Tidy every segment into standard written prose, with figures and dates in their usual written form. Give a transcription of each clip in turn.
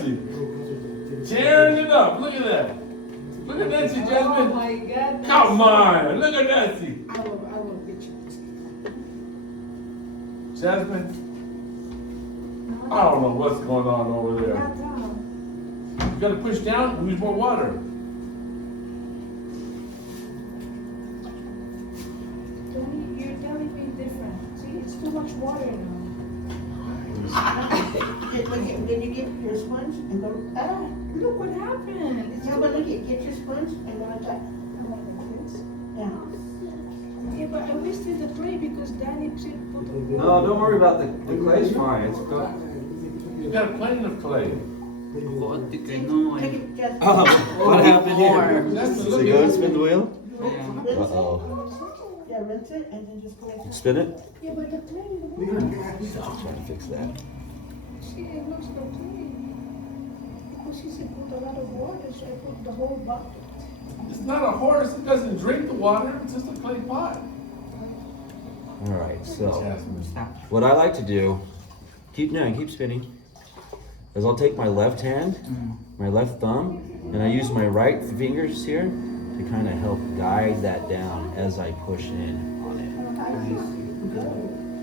Nancy. Tearing it up. Look at that. Look at Nancy, Jasmine. Oh my God. Come on. Look at Nancy. I will get you. Jasmine, I don't know what's going on over there. Not down. You gotta push down and use more water. You're telling me different. See, it's too much water now. When you get your sponge and go, Look what happened. It's yeah, but look, get your sponge and go like that. like this. Yeah. Yeah, but I wasted the clay because Danny said put the No, don't worry about the clay's fine. It's good. You got plenty of clay. Take it just. What happened here? Jasmine, So look you go and at spin the wheel? Rinse it. Uh-oh. Yeah, rinse it and then just go like that. Spin it? Yeah, but the clay, I'm trying to fix that. see, it looks like clay. Because she said put a lot of water, so I put the whole bucket. It's not a horse. It doesn't drink the water. It's just a clay pot. All right, so Jasmine. what I like to do, keep spinning, is I'll take my left hand, my left thumb, and I use my right fingers here to kind of help guide that down as I push in on it.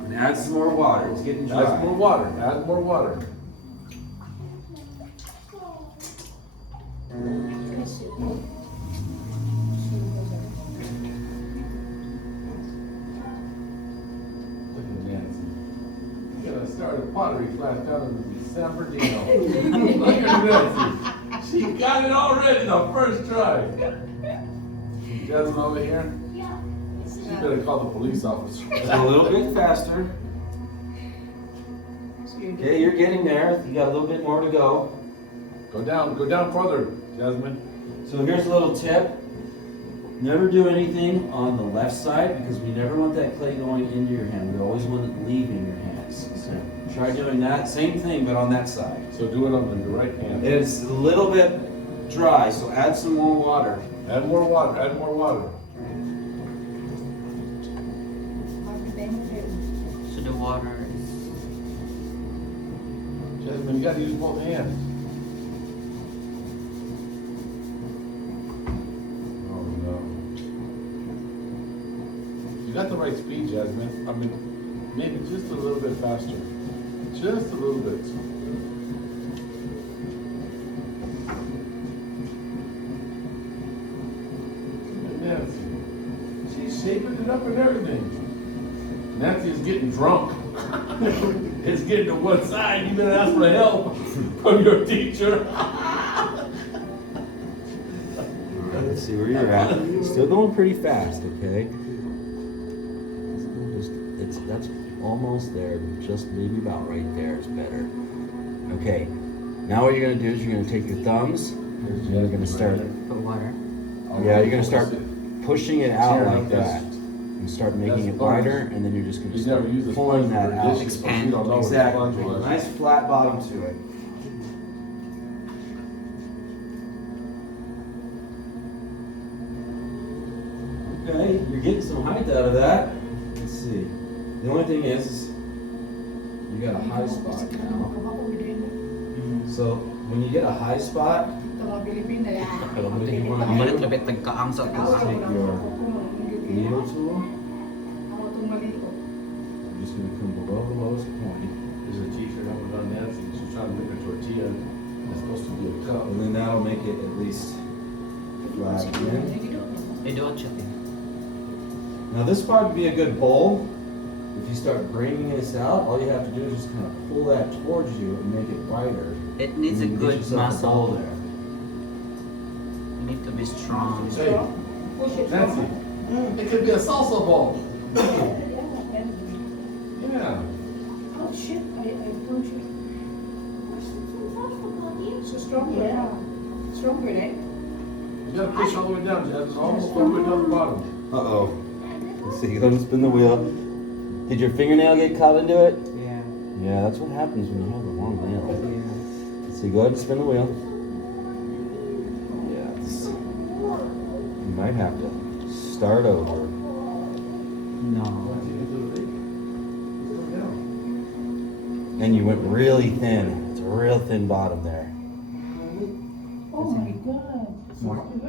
And add some more water. It's getting dry. Add more water. Add more water. That's it. Look at Nancy. You gotta start a pottery class down in San Bernardino. Look at Nancy. She got it already the first try. Jasmine over here? Yeah. You better call the police officer. A little bit faster. Okay, you're getting there. You got a little bit more to go. Go down further, Jasmine. So here's a little tip. Never do anything on the left side because we never want that clay going into your hand. We always want it leaving your hands. So try doing that. Same thing, but on that side. So do it on the right hand. It's a little bit dry, so add some more water. Add more water, add more water. So the water is... Jasmine, you gotta use both hands. Oh no. You got the right speed, Jasmine. I mean, maybe just a little bit faster. Just a little bit. And Nancy, she's shaping it up and everything. Nancy is getting drunk. It's getting to one side. You better ask for help from your teacher. Let's see where you're at. Still going pretty fast, okay? That's almost there. Just maybe about right there is better. Okay. Now what you're gonna do is you're gonna take your thumbs. And you're gonna start. The water. Yeah, you're gonna start pushing it out like that. And start making it wider, and then you're just gonna start pulling that out. Expand. Exactly. Nice flat bottom to it. Okay, you're getting some height out of that. Let's see. The only thing is you got a high spot now. So when you get a high spot, Ang balik labit nagkaang sa take your needle tool. You're just gonna come below the lowest point, There's a t-shirt I was on Nancy. She's trying to make a tortilla. It's supposed to be a cup. and then that'll make it at least flat again. Idot siya. Now this part would be a good bowl. If you start bringing this out, all you have to do is just kind of pull that towards you and make it wider. It needs a And you get good yourself a bowl muscle. there. You need to be strong. Hey, Nancy, it could be a salsa bowl. Yeah. Oh shit, I don't you. So stronger, Yeah. Stronger, right? You gotta push all the way down, Jasmine. Almost all the way down the bottom. Uh-oh. Let's see, let me spin the wheel. Did your fingernail get caught into it? Yeah. Yeah, that's what happens when you have a long nail. Let's see, go ahead and spin the wheel. Yes. You might have to start over. No. And you went really thin. It's a real thin bottom there. my God. More. I'm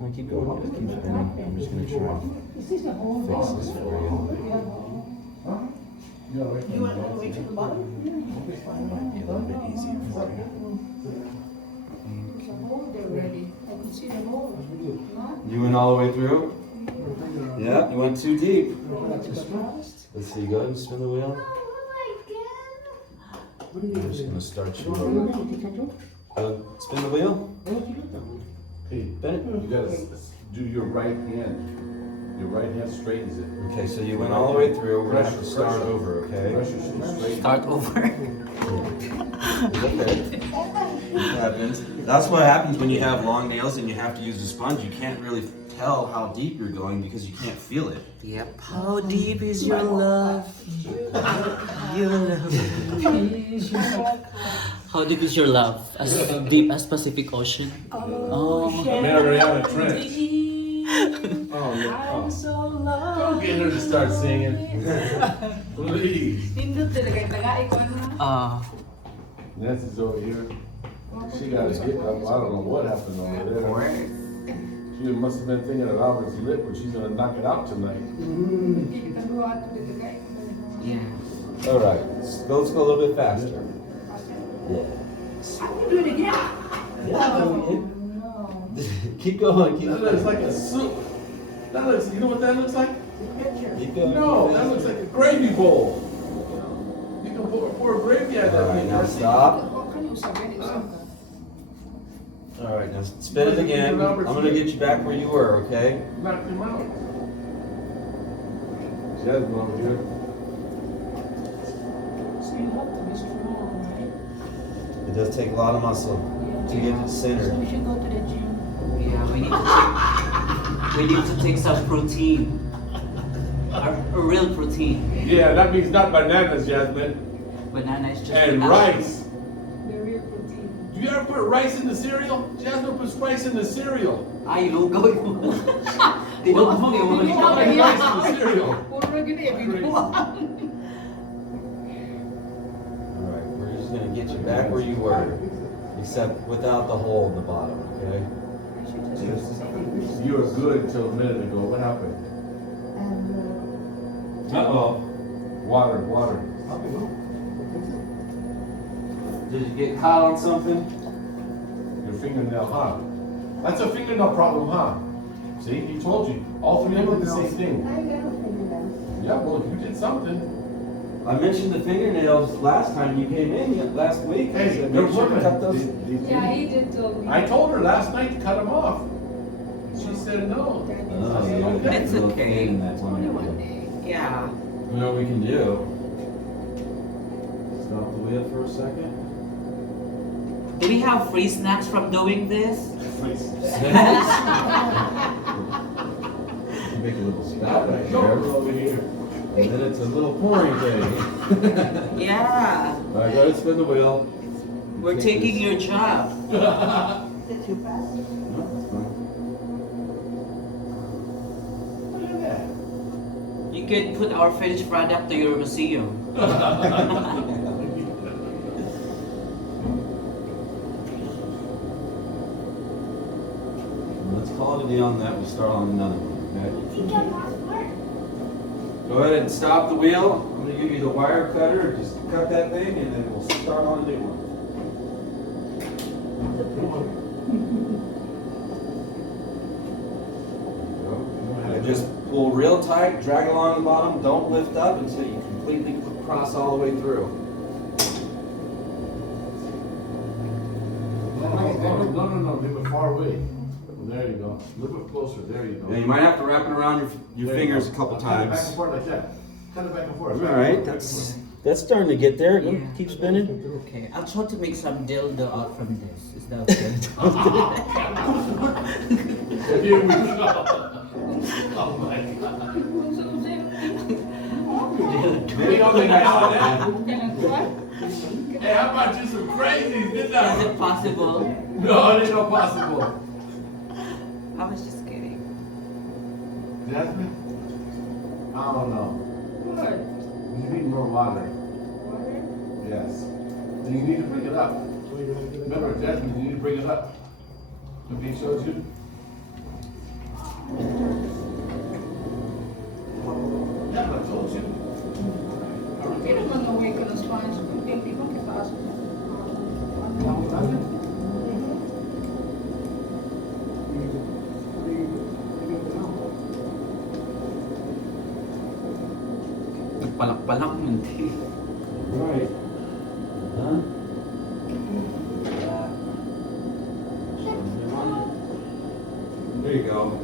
gonna keep going. Just keep spinning. I'm just gonna try and Is this the whole fix this for you. You want to reach to the bottom? Be a little bit easier for you. There's a hole there already. I can see the hole. You went all the way through? Yeah, you went too deep. Let's see, go ahead and spin the wheel. I'm just gonna start you over. Spin the wheel. Hey, Spin it. you gotta do your right hand. Your right hand straightens it. Okay, so you went all the way through. We're gonna have to start over, okay? Pressure should straighten. Start over. Okay. It happens. That's what happens when you have long nails and you have to use a sponge. You can't really tell how deep you're going because you can't feel it. Yep. How deep is your love? Your love. How deep is your love? As deep as Pacific Ocean? Oh. Mariana Trench. Oh, no. I'm so lost. Don't get her to start singing. Please. Nindot talaga. Tagai ko na. Nancy's over here. She got a hit. I don't know what happened over there. She must have been thinking of Albert's lip, but she's gonna knock it out tonight. Kita dua tu dia tagai. Yeah. All right, let's go a little bit faster. Yeah. I can do it again. Keep going, keep That looks going. like a soup. That looks, you know what that looks like? Keep going. No, that looks like a gravy bowl. You can pour gravy out of All that right, thing. now stop. Kan you usap yan? Usap ka. All right, now spin it again. I'm gonna get you back where you were, okay? Knock him out. Jasmine over here. So you have to be strong, right? It does take a lot of muscle to get it So centered. we should go to the gym. Yeah, we need to take some protein. A real protein. Yeah, that means not bananas, Jasmine. Banana is just And banana. rice. The real protein. Do you ever put rice in the cereal? Jasmine puts rice in the cereal. Ay, lugaw yun. Tinugmong yun. She put rice in the cereal. Puro gini, binuang. All right, we're just gonna get you back where you were, except without the hole in the bottom, okay? You were good until a minute ago. What happened? Uh-oh. Water. Did you get caught on something? Your fingernail, huh? That's a fingernail problem, huh? See, he told you. All three of them did the same thing. Yeah, well, you did something. I mentioned the fingernails last time you came in last week. I Hey, said, your make sure to woman. cut those. Yeah, he did tell me. I told her last night to cut them off. She said no. It's okay. That's Only one day. Yeah. You know what we can do? Stop the wheel for a second. Do we have free snacks from doing this? Make a little spout right Go there. over here. And then it's a little pouring thing. Yeah. All right, go ahead, spin the wheel. We're taking your job. Is it too fast? No, that's fine. Look at that. You can put our finished product to your museum. Let's call it a day on that. We'll start on another one. Okay? Go ahead and stop the wheel. I'm going to give you the wire cutter. Just cut that thing and then we'll start on a new one. There you go. And just pull real tight, drag along the bottom. Don't lift up until you completely cross all the way through. No, leave it far away. There you go. A little bit closer. There you go. Yeah, you might have to wrap it around your There you fingers go. a couple Cut it back times. and forth like that. Cut it back and forth. All right, that's starting to get there. Yeah. Keep spinning. Okay, I'll try to make some dildo out from this. Is that okay? Here we go. Oh my God. Maybe I'll make out of that. Hey, how about you some crazies? Get Is that. it possible? No, it ain't no possible. I was just kidding. Jasmine? I don't know. What? You need more water. Water? Yes. And you need to bring it up. Remember, Jasmine, you need to bring it up. Have he showed you? Yeah, I told you. Hindi naman away ka ng sponge. Hindi mo kipasok. Nagpalak-palak mo hindi. Right. Done? There you go.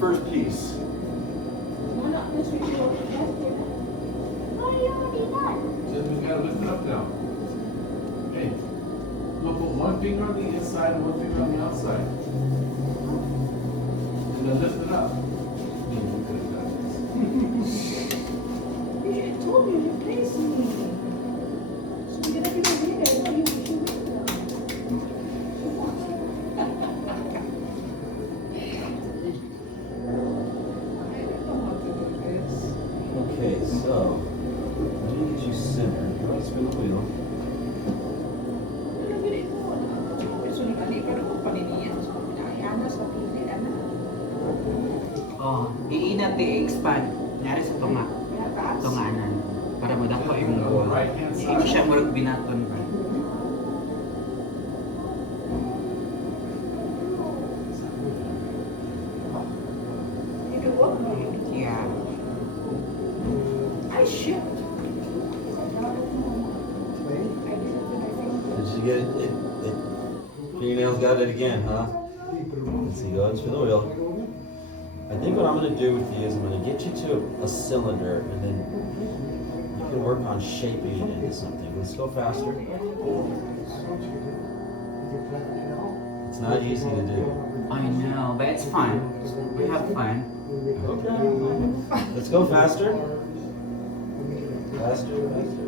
First piece. Wala na siya yung Just we gotta lift it up now. Hey, we'll put one finger on the inside and one finger on the outside. And then lift it up. You could have done this. I told you, you placed me. So you're gonna be there. No, you Okay, so let me get you centered. Go ahead, spin the wheel. Oh, iinat i-expand. Nyari sa tunga. Tunganan. Para madako yung goal. Ito siya murag binaton ba? Yeah. I shipped. Did you get it? Fingernails got it again, huh? Let's see, go ahead and spin the wheel. I think what I'm going to do with you is I'm going to get you to a cylinder and then you can work on shaping it into something. Let's go faster. It's not easy to do. I know, but it's fun. We have fun. Okay. Let's go faster. Faster, faster.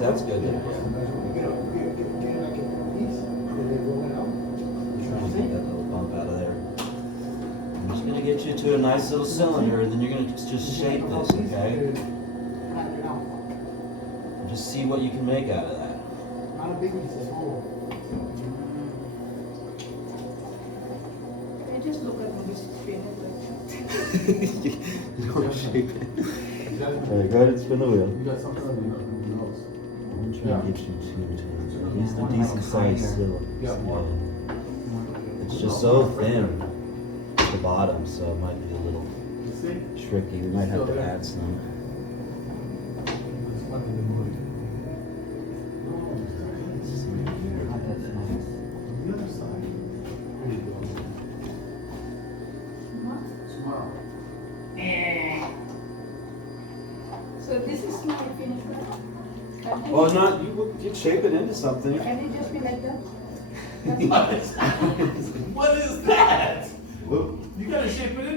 That's good. Then. Trying to take that little bump out of there. I'm just gonna get you to a nice little cylinder, and then you're gonna just shape this, okay? And just see what you can make out of that. I just look at this screen. You don't shape it. You got it? Alright, go ahead and spin the wheel. You got something on your nose. I'm trying to get you to at least a decent size cylinder. Yeah. It's just so thin at the bottom, so it might be a little You see? tricky. We might have to add some. It's funny to move. The other side. There you go. Smile. So this is my finished product. Well, not you can shape it into something. Can it just be like that? What is that? You gotta shape it into